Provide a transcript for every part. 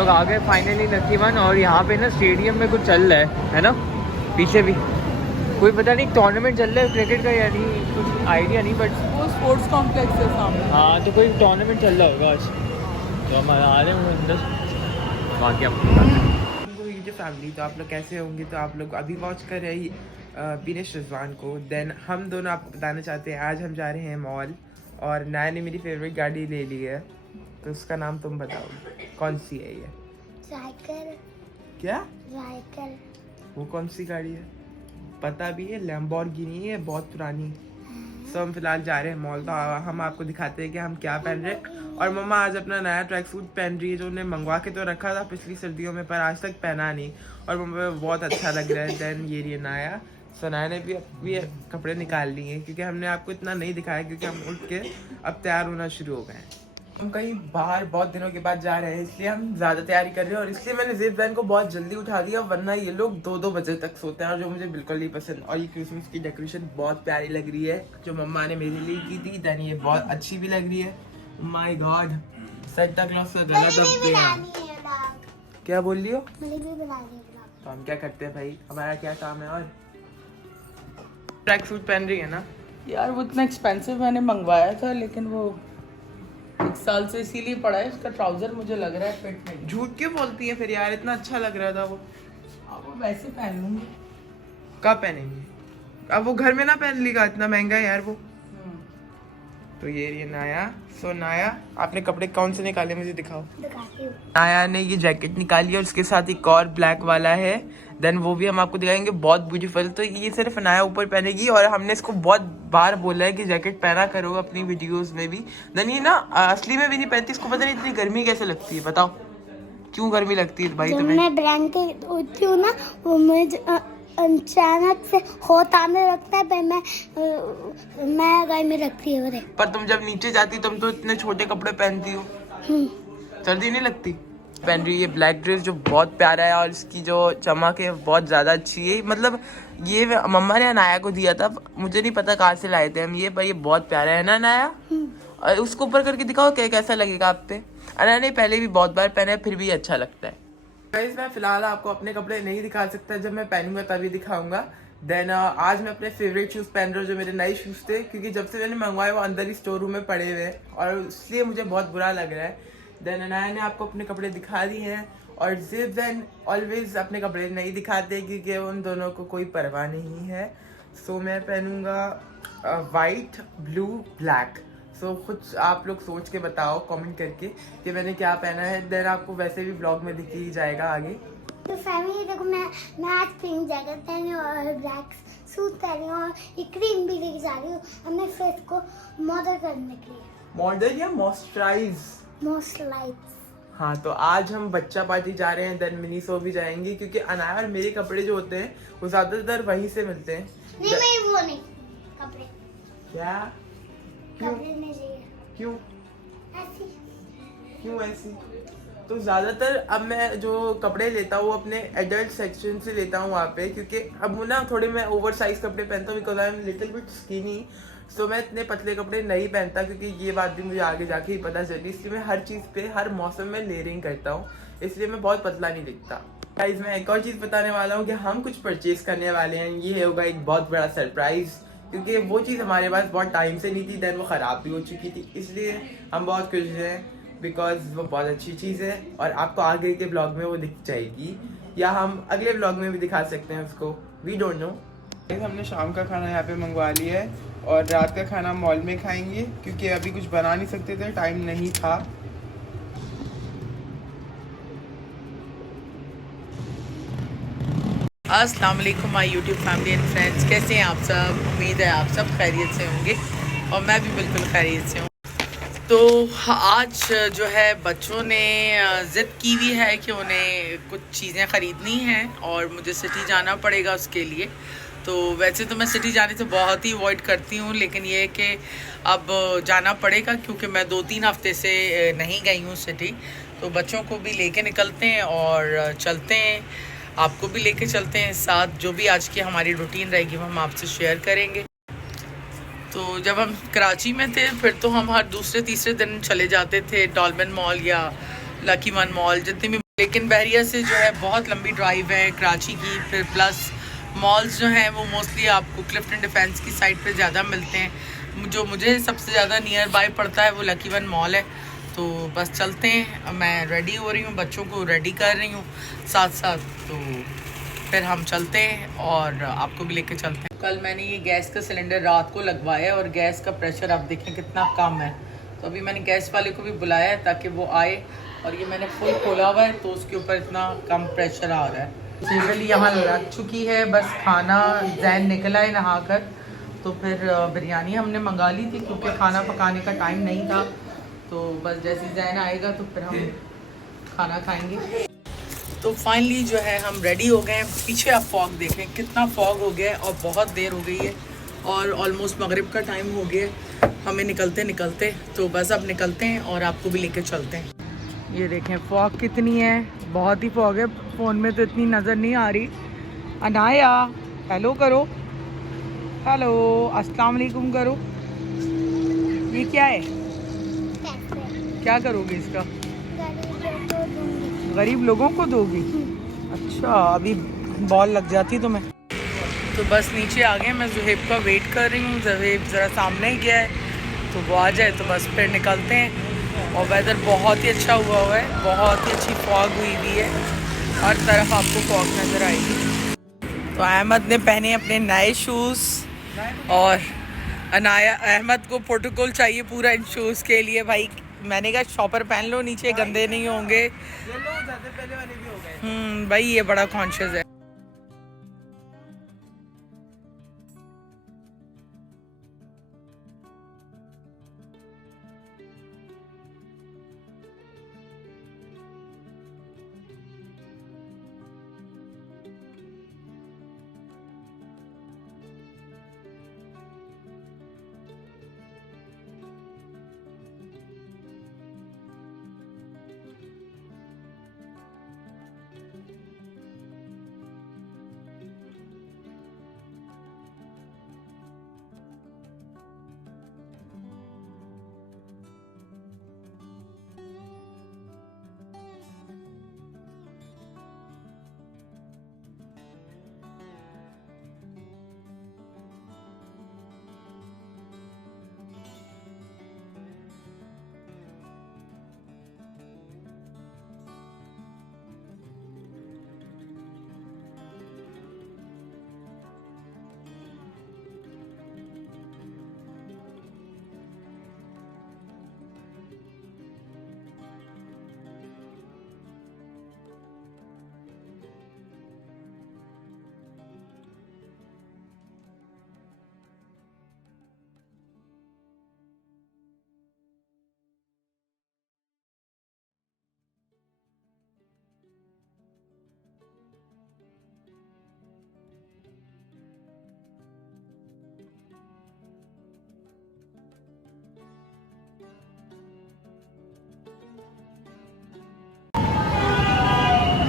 लोग आ गए finally lucky one. और यहाँ पे ना स्टेडियम में कुछ चल रहा है ना, पीछे भी कोई पता नहीं टूर्नामेंट चल रहा है क्रिकेट का या नहीं, कुछ आइडिया नहीं, बट वो स्पोर्ट्स कॉम्प्लेक्स है सामने। हाँ तो कोई टूर्नामेंट चल रहा होगा आज, तो हम आ रहे हैं अंदर, बाकी आपको यूट्यूब फैमिली। तो आप लोग कैसे होंगे? तो आप लोग अभी वॉच कर रहे हैं बिनेश रिजवान को। देन हम दोनों आपको बताना चाहते हैं आज हम जा रहे हैं मॉल, और नया ने मेरी फेवरेट गाड़ी ले ली है, तो उसका नाम तुम बताओ कौन सी है ये? राइकल। क्या राइकल? वो कौन सी गाड़ी है? पता भी है, लैम्बोर्गिनी है, बहुत पुरानी। तो हम फिलहाल जा रहे हैं मॉल, तो हम आपको दिखाते हैं कि हम क्या पहन रहे हैं। और मम्मा आज अपना नया ट्रैक सूट पहन रही है, जो उन्हें मंगवा के तो रखा था पिछली सर्दियों में, पर आज तक पहना नहीं, और मम्मा बहुत अच्छा लग रहा है। देन ये रही नया। सनाया ने भी कपड़े निकाल लिए हैं, क्योंकि हमने आपको इतना नहीं दिखाया, क्योंकि हम उठ के अब तैयार होना शुरू हो गए हैं। हम कहीं बाहर बहुत दिनों के बाद जा रहे हैं, इसलिए हम ज़्यादा तैयारी कर रहे हैं, और इसलिए मैंने ज़ेब बहन को बहुत जल्दी उठा दिया, वरना ये लोग 2-2 बजे तक सोते हैं, और जो मुझे बिल्कुल नहीं पसंद। और ये क्रिसमस की डेकोरेशन बहुत प्यारी लग रही है, जो मम्मा ने मेरे लिए की थी। देन ये बहुत अच्छी भी लग रही है। माय गॉड, सेंटा क्लॉज से गला दब गया। क्या बोल रही हो? तो हम क्या करते हैं भाई, हमारा क्या काम है। और ट्रैक सूट पहन रही है ना यार वो इतना एक्सपेंसिव मैंने मंगवाया था, लेकिन वो 1 साल से इसीलिए पड़ा है। इसका ट्राउजर मुझे लग रहा है फिट नहीं। झूठ क्यों बोलती है फिर यार, इतना अच्छा लग रहा था वो। अब वो वैसे पहन लूंगी। कब पहनेंगे? अब वो घर में ना पहन लेगा, इतना महंगा है यार वो। तो ये नाया। सो नाया, आपने कपड़े कौन से निकाले मुझे दिखाओ। नाया ने ये जैकेट निकाली और उसके साथ एक और ब्लैक वाला है, देन वो भी हम आपको दिखाएंगे, बहुत ब्यूटीफुल। तो ये सिर्फ नाया ऊपर पहनेगी, और हमने इसको बहुत बार बोला है कि जैकेट पहना करो अपनी वीडियोस में भी। देन ये ना असली में भी नहीं पहनती, इसको पता नहीं इतनी गर्मी कैसे लगती है, बताओ क्यों गर्मी लगती है भाई तुम्हें? मैं ब्लैंकेट उठती हूँ ना, वो मुझे अचानक से होत आने लगता है, पर मैं गाय में रखती है। पर तुम जब नीचे जाती तुम तो इतने छोटे कपड़े पहनती हो, सर्दी नहीं लगती? पहन रही है ब्लैक ड्रेस, जो बहुत प्यारा है, और इसकी जो चमक है बहुत ज़्यादा अच्छी है। मतलब ये मम्मा ने नाया को दिया था, मुझे नहीं पता कहाँ से लाए थे हम ये, पर ये बहुत प्यारा है ना नाया। और उसको ऊपर करके दिखाओ कैसा लगेगा आप पे। अरे नहीं, पहले भी बहुत बार पहना है, फिर भी अच्छा लगता है। गाइस मैं फिलहाल आपको अपने कपड़े नहीं दिखा सकता, जब मैं पहनूंगा तभी दिखाऊंगा। देन आज मैं अपने फेवरेट शूज़ पहन रहा हूँ, जो मेरे नए शूज़ थे, क्योंकि जब से मैंने मंगवाए वो अंदर ही स्टोर रूम में पड़े हुए हैं, और इसलिए मुझे बहुत बुरा लग रहा है। देन अनाया ने आपको अपने कपड़े दिखा दिए हैं, और ज़ेब देन ऑलवेज अपने कपड़े नहीं दिखाते, क्योंकि उन दोनों को कोई परवाह नहीं है। सो मैं पहनूंगा वाइट, ब्लू, ब्लैक। सो कुछ आप लोग सोच के बताओ कमेंट करके कि मैंने क्या पहना है। देन आपको वैसे भी ब्लॉग में दिख ही जाएगा आगे। तो फैमिली देखो, मैं आज पिंक जैकेट पहनी हूँ और ब्लैक सूट पहनी हूँ, और ये क्रीम भी लेके जा रही हूँ अपने फेस को मॉडल करने के लिए। मॉडल या मॉइस्चराइज? मॉइस्चराइज। हाँ, तो आज हम बच्चा पार्टी जा रहे हैं, देन मिनी सो भी जाएंगे, क्योंकि अनाया और मेरे कपड़े जो होते हैं वो ज्यादातर वहीं से मिलते हैं। नहीं मैं वो नहीं, कपड़े। क्या? क्यों? कपड़े नहीं चाहिए। क्यों? ऐसी। क्यों ऐसी? तो ज़्यादातर अब मैं जो कपड़े लेता हूँ अपने एडल्ट सेक्शन से लेता हूँ वहाँ पे, क्योंकि अब वो ना थोड़े मैं ओवर साइज कपड़े पहनता हूँ, because I am little bit skinny. So मैं इतने पतले कपड़े नहीं पहनता, क्योंकि ये बात भी मुझे आगे जाके ही पता चली, इसलिए मैं हर चीज़ पे हर मौसम में लेयरिंग करता हूँ, इसलिए मैं बहुत पतला नहीं दिखता। गाइस मैं एक और चीज़ बताने वाला हूँ कि हम कुछ परचेज करने वाले हैं, ये होगा एक बहुत बड़ा सरप्राइज़, क्योंकि वो चीज़ हमारे पास बहुत टाइम से नहीं थी, देन वो ख़राब भी हो चुकी थी, इसलिए हम बहुत खुश हैं, बिकॉज वो बहुत अच्छी चीज़ है, और आपको आगे के ब्लॉग में वो दिख जाएगी, या हम अगले ब्लॉग में भी दिखा सकते हैं उसको, वी डोंट नो। हमने शाम का खाना यहाँ पे मंगवा लिया है, और रात का खाना मॉल में खाएंगे, क्योंकि अभी कुछ बना नहीं सकते थे, टाइम नहीं था। अस्सलाम वालेकुम my YouTube family and friends, कैसे हैं आप सब? उम्मीद है आप सब खैरियत से होंगे, और मैं भी बिल्कुल खैरियत से हूँ। तो आज जो है बच्चों ने ज़िद की हुई है कि उन्हें कुछ चीज़ें ख़रीदनी हैं, और मुझे सिटी जाना पड़ेगा उसके लिए। तो वैसे तो मैं सिटी जाने से बहुत ही अवॉइड करती हूँ, लेकिन ये है कि अब जाना पड़ेगा, क्योंकि मैं 2-3 हफ्ते से नहीं गई हूँ सिटी। तो बच्चों को भी लेके निकलते हैं और चलते हैं, आपको भी लेके चलते हैं साथ। जो भी आज की हमारी रूटीन रहेगी वो हम आपसे शेयर करेंगे। तो जब हम कराची में थे फिर तो हम हर दूसरे तीसरे दिन चले जाते थे डॉल्मेन मॉल या लकी वन मॉल, जितनी भी लेकिन बहरिया से जो है बहुत लंबी ड्राइव है कराची की, फिर प्लस मॉल्स जो हैं वो मोस्टली आपको क्लिफ्टन डिफेंस की साइड पे ज़्यादा मिलते हैं। जो मुझे सबसे ज़्यादा नियर बाय पड़ता है वो लकी वन मॉल है। तो बस चलते हैं, मैं रेडी हो रही हूँ, बच्चों को रेडी कर रही हूँ साथ साथ, तो फिर हम चलते हैं और आपको भी लेके चलते हैं। कल मैंने ये गैस का सिलेंडर रात को लगवाया और गैस का प्रेशर आप देखें कितना कम है। तो अभी मैंने गैस वाले को भी बुलाया है ताकि वो आए, और ये मैंने फुल खोला हुआ है तो उसके ऊपर इतना कम प्रेशर आ रहा है। टेबल यहाँ लग चुकी है, बस खाना जैन निकला है नहा कर, तो फिर बिरयानी हमने मंगा ली थी क्योंकि खाना पकाने का टाइम नहीं था। तो बस जैसे जैन आएगा तो फिर हम खाना खाएंगे। तो फाइनली जो है हम रेडी हो गए हैं। पीछे आप फॉग देखें कितना फॉग हो गया है और बहुत देर हो गई है और ऑलमोस्ट मगरिब का टाइम हो गया है हमें निकलते निकलते। तो बस अब निकलते हैं और आपको भी लेके चलते हैं। ये देखें फॉग कितनी है, बहुत ही फॉग है, फ़ोन में तो इतनी नज़र नहीं आ रही। अनाया हेलो करो, हेलो अस्सलाम वालेकुम करो। ये क्या है, क्या करोगे इसका? गरीब लोगों को दोगी? अच्छा, अभी बॉल लग जाती तुम्हें। तो बस नीचे आ गए, मैं ज़ुहैब का वेट कर रही हूँ। ज़ुहैब ज़रा सामने ही गया है, तो वो आ जाए तो बस फिर निकलते हैं। और वेदर बहुत ही अच्छा हुआ है, बहुत ही अच्छी फॉग हुई हुई है, हर तरफ आपको फॉग नज़र आएगी। तो अहमद ने पहने अपने नए शूज़ और अनाया, अहमद को प्रोटोकॉल चाहिए पूरा इन शूज़ के लिए। भाई मैंने कहा शॉपर पहन लो, नीचे गंदे नहीं होंगे। भाई ये बड़ा कॉन्शियस है।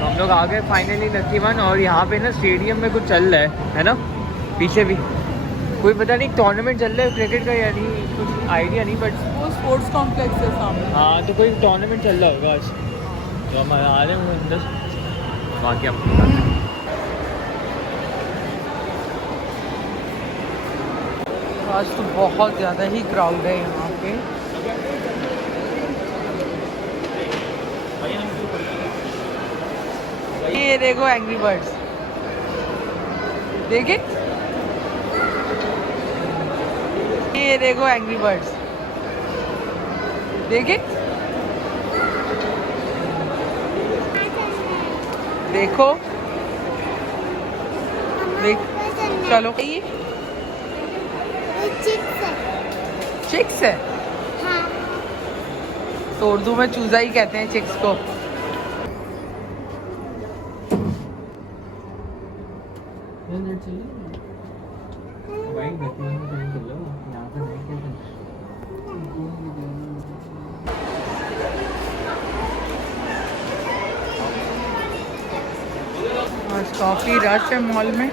हम लोग आ गए फाइनली लकी वन, और यहाँ पे ना स्टेडियम में कुछ चल रहा है ना, पीछे भी कोई पता नहीं टूर्नामेंट चल रहा है क्रिकेट का, यानी कुछ आइडिया नहीं, बट वो स्पोर्ट्स कॉम्प्लेक्स है सामने। हाँ तो कोई टूर्नामेंट चल रहा होगा आज, तो हम आ रहे हैं अंदर, बाकी हम आज तो बहुत ज़्यादा ही क्राउड है यहाँ पे। ये देखो एंग्री बर्ड्स, देखे, ये देखो एंग्री बर्ड्स, देखे, देखो देख, चलो ये चिक्स है। हाँ। तो उर्दू में चूजा ही कहते हैं चिक्स को। आज काफ़ी रश है मॉल में,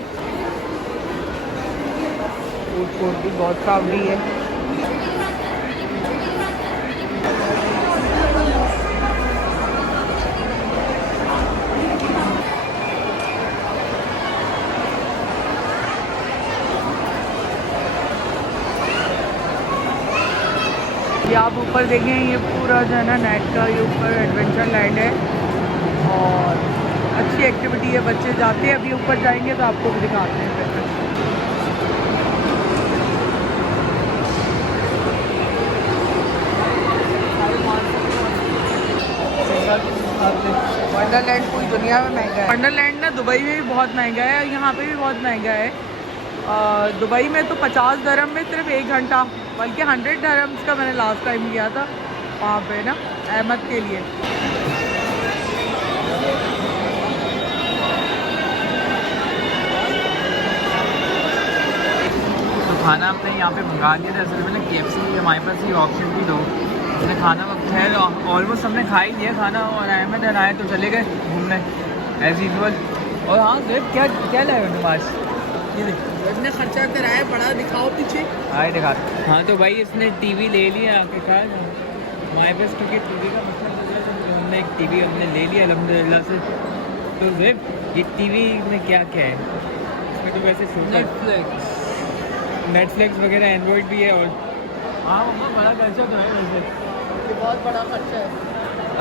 फूड कोर्ट भी बहुत क्राउडी है। ऊपर देखें, ये पूरा जो है ना नेट का, ये ऊपर एडवेंचर लैंड है और अच्छी एक्टिविटी है, बच्चे जाते हैं। अभी ऊपर जाएंगे तो आपको भी दिखाते हैं फिर। वंडरलैंड पूरी दुनिया में महंगा है। वंडरलैंड ना दुबई में भी बहुत महंगा है, यहाँ पे भी बहुत महंगा है। दुबई में तो 50 दरहम में सिर्फ 1 घंटा, बल्कि 100 दरहम्स का मैंने लास्ट टाइम किया था वहाँ पे ना, अहमद के लिए। तो खाना हमने यहाँ पे मंगा लिया था। असल में ना KFC हमारे पास ही ऑप्शन थी, तो हमने खाना खैर ऑलमोस्ट हमने खा ही लिया खाना, और अहमद आए तो चले गए घूमने एज यूजल। और हाँ सिर्फ क्या क्या लाए हो आज? ये देख, इतने खर्चा कराया बड़ा, दिखाओ पीछे। हाँ दिखा। हाँ तो भाई इसने टीवी ले लिया आखिरकार हमारे पास, क्योंकि टीवी का मतलब तो हमने एक टीवी हमने ले लिया अल्हम्दुलिल्लाह से। तो सिर्फ ये टीवी में क्या क्या है इसमें, तो वैसे नेटफ्लिक्स वगैरह एंड्रॉयड भी है। और हाँ मम्मा बड़ा खर्चा तो है वैसे, ये बहुत बड़ा खर्चा है।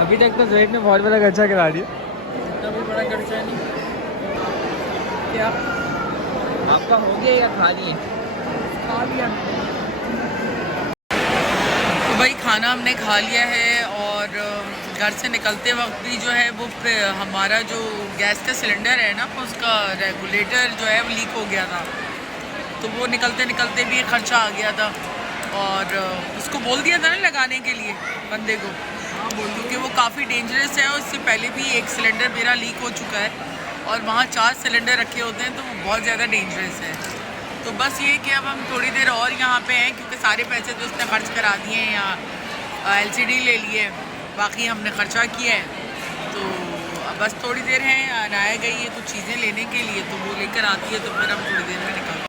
अभी तक तो जोएब ने बहुत बड़ा खर्चा करा दिया। इतना भी बड़ा खर्चा नहीं। क्या आपका हो गया या खा लिए? खा लिया तो भाई, खाना हमने खा लिया है। और घर से निकलते वक्त भी जो है वो हमारा जो गैस का सिलेंडर है ना, उसका रेगुलेटर जो है वो लीक हो गया था। तो वो निकलते निकलते भी खर्चा आ गया था, और उसको बोल दिया था ना लगाने के लिए बंदे को। हाँ बोल, क्योंकि वो काफ़ी डेंजरस है। और इससे पहले भी एक सिलेंडर मेरा लीक हो चुका है, और वहाँ 4 सिलेंडर रखे होते हैं, तो वो बहुत ज़्यादा डेंजरस है। तो बस ये कि अब हम थोड़ी देर और यहाँ पे हैं, क्योंकि सारे पैसे तो उसने खर्च करा दिए हैं, यहाँ LCD ले लिए, बाकी हमने खर्चा किया है। तो अब बस थोड़ी देर है, अनाया गई है कुछ चीज़ें लेने के लिए, तो वो लेकर आती है, तो फिर हम थोड़ी देर में निकलते हैं।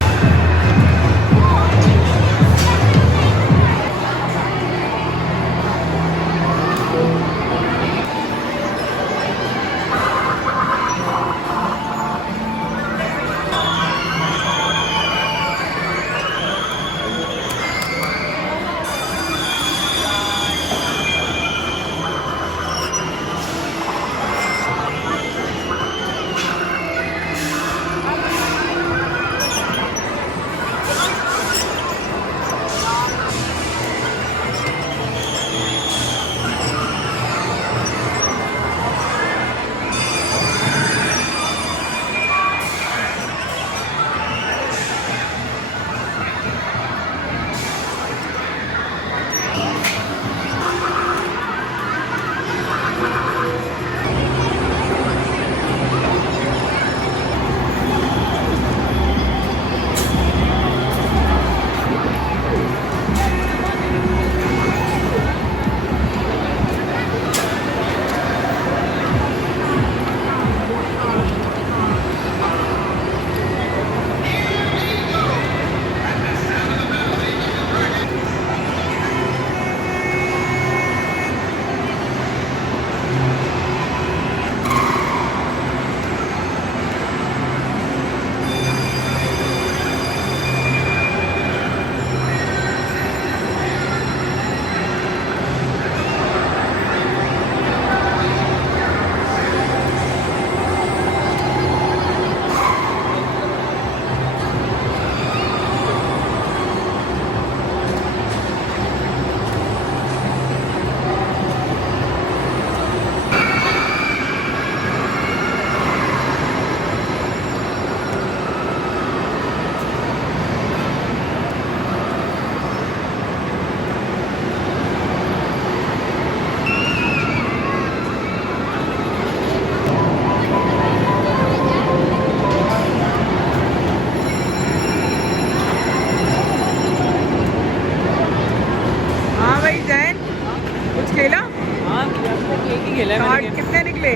कार्ड कितने निकले?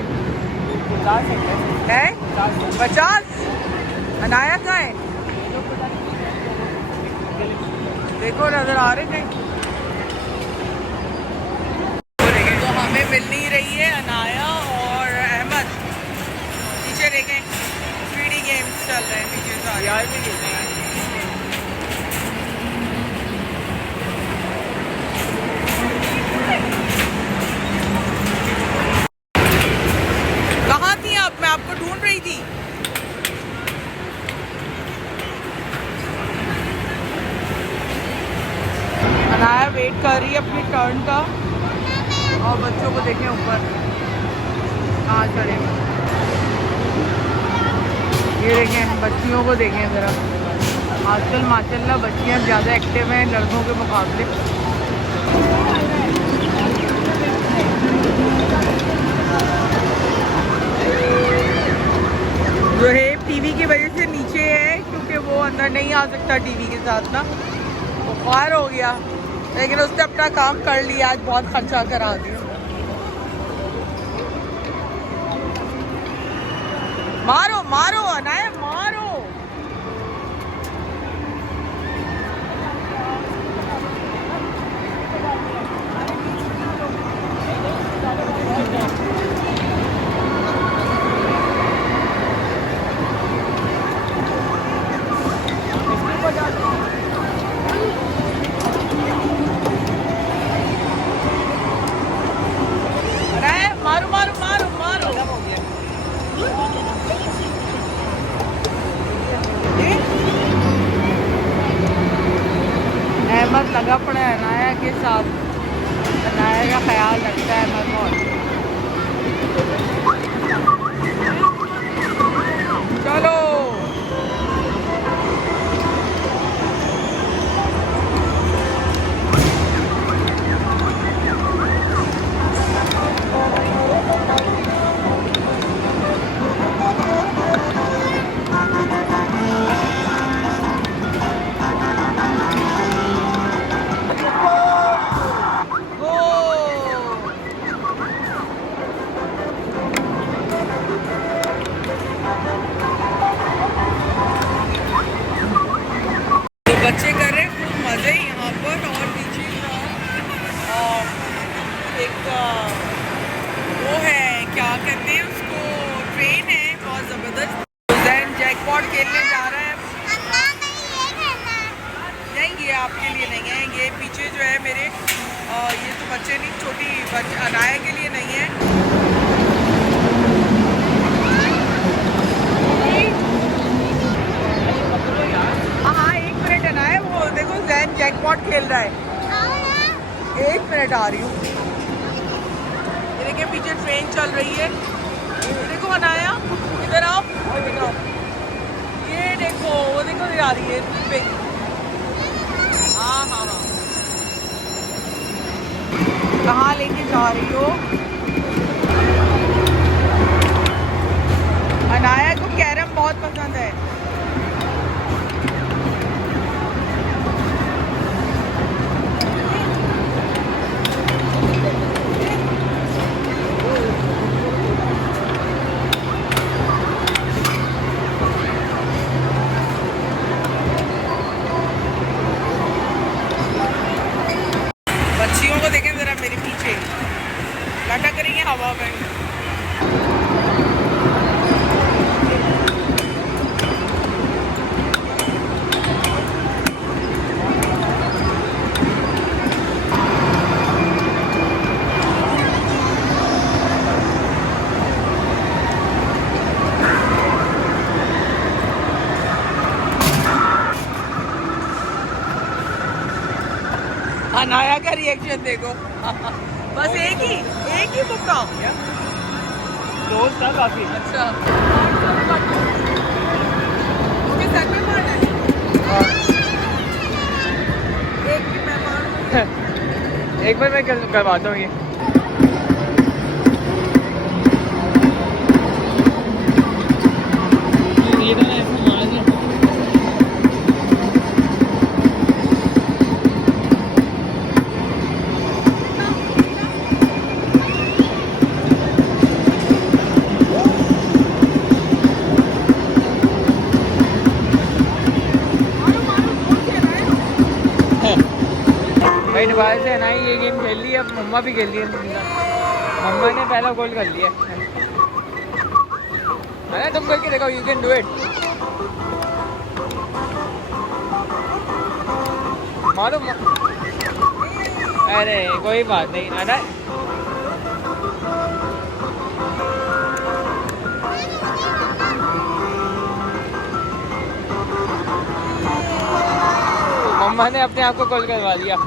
50। अनाया का है, देखो नजर आ रहे कहीं। तो हमें मिल नहीं रही है अनाया और अहमद। पीछे देखें 3D गेम्स चल रहे हैं पीछे सारे। बच्चों को देखें ऊपर कहाँ चढ़े। ये देखें बच्चियों को देखें ज़रा। आजकल माशाल्लाह बच्चियाँ ज़्यादा एक्टिव हैं लड़कों के मुकाबले। जो है टीवी की वजह से नीचे है क्योंकि वो अंदर नहीं आ सकता टीवी के साथ ना, बुखार हो गया, लेकिन उसने अपना काम कर लिया। आज बहुत खर्चा करा दिया। मारो मारो अनाया मारो। मारो मारो मारो मारो। अहमद लगा पड़ा है अनाया के साथ। अनाया का ख्याल रखता है अहमद बहुत। चलो बच्चे कर रहे हैं खूब मज़े यहाँ पर। और नीचे एक वो है क्या कहते हैं उसको, ट्रेन है बहुत ज़बरदस्त। दैन जैकपॉट खेलने जा रहा है। नहीं ये आपके लिए नहीं है, ये पीछे जो है मेरे ये तो बच्चे नहीं, छोटी अनाया के लिए नहीं है। जैकपॉट खेल रहा है। 1 मिनट आ रही हूँ। ये देखिए पीछे ट्रेन चल रही है। ये देखो अनाया इधर आओ। ये देखो वो देखो आ रही है। हाँ हाँ हाँ कहाँ लेके जा रही हो? अनाया को कैरम बहुत पसंद है। बच्चियों को देखें जरा मेरे पीछे लटक रही है हवा में। अनाया का रिएक्शन देखो। बस एक ही मुक्का दोस्त था काफी। अच्छा उसके सर पे मारना है। एक भी मैं मारूं। एक बार मैं करवाता हूँ ये। ये तो ऐसा मार दिया। भाई दोबारा से है ना ये गेम खेल ली, अब मम्मा भी खेल ली है। मम्मा ने पहला गोल कर लिया है। तुम करके देखो, यू कैन डू इट। मारो अरे कोई बात नहीं अना। मम्मा ने अपने आप को गोल करवा दिया।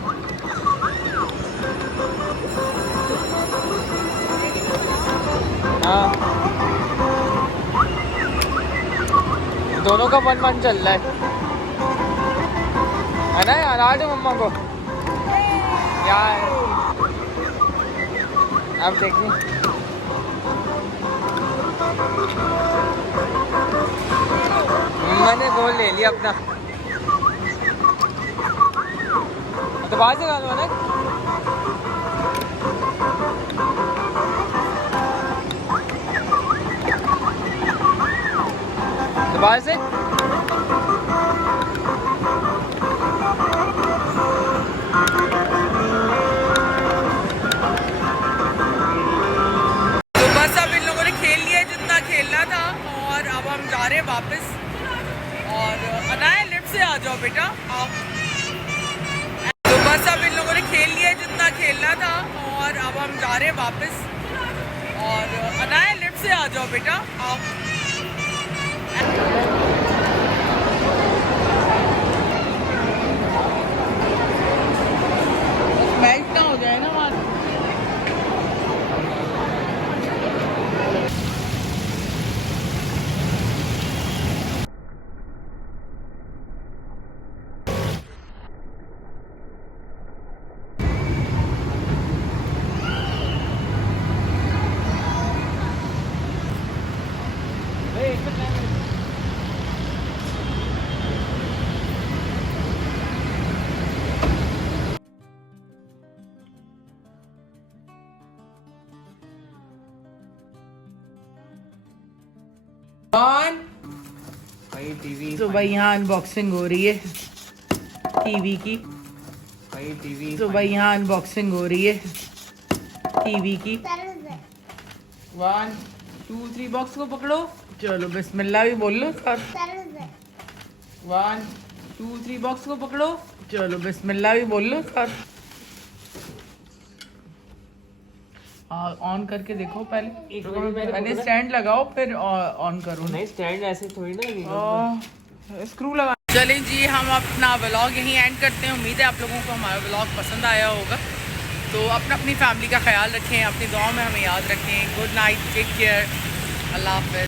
हाँ दोनों का मन चल रहा है ना यार। आ जाओ मम्मा को यार। अब देखिए मम्मा ने गोल ले लिया अपना। तो बाहर से गाना ना दोबारा से। तो बस अब इन लोगों ने खेल लिया जितना खेलना था और अब हम जा रहे हैं वापस। और अनाया लिफ्ट से आ जाओ बेटा आप। तो बस अब इन लोगों ने खेल लिया जितना खेलना था और अब हम जा रहे हैं वापस। और अनाया लिफ्ट से आ जाओ बेटा आप। मैच ना हो जाए ना वहाँ। भाई टीवी। तो भाई यहाँ अनबॉक्सिंग हो रही है टीवी की। भाई टीवी। तो भाई यहाँ अनबॉक्सिंग हो रही है टीवी की। 1 2 3 बॉक्स को पकड़ो। चलो बिस्मिल्लाह भी बोल लो सर। 1 2 3 बॉक्स को पकड़ो। चलो बिस्मिल्लाह भी बोल लो सर। ऑन करके देखो पहले। पहले स्टैंड लगाओ फिर ऑन करो। नहीं स्टैंड ऐसे थोड़ी ना स्क्रू लगा। चलें जी हम अपना व्लॉग यहीं एंड करते हैं। उम्मीद है आप लोगों को हमारा व्लॉग पसंद आया होगा। तो अपनी फैमिली का ख्याल रखें, अपनी दुआ में हमें याद रखें। गुड नाइट, टेक केयर, अल्लाह हाफ़िज़।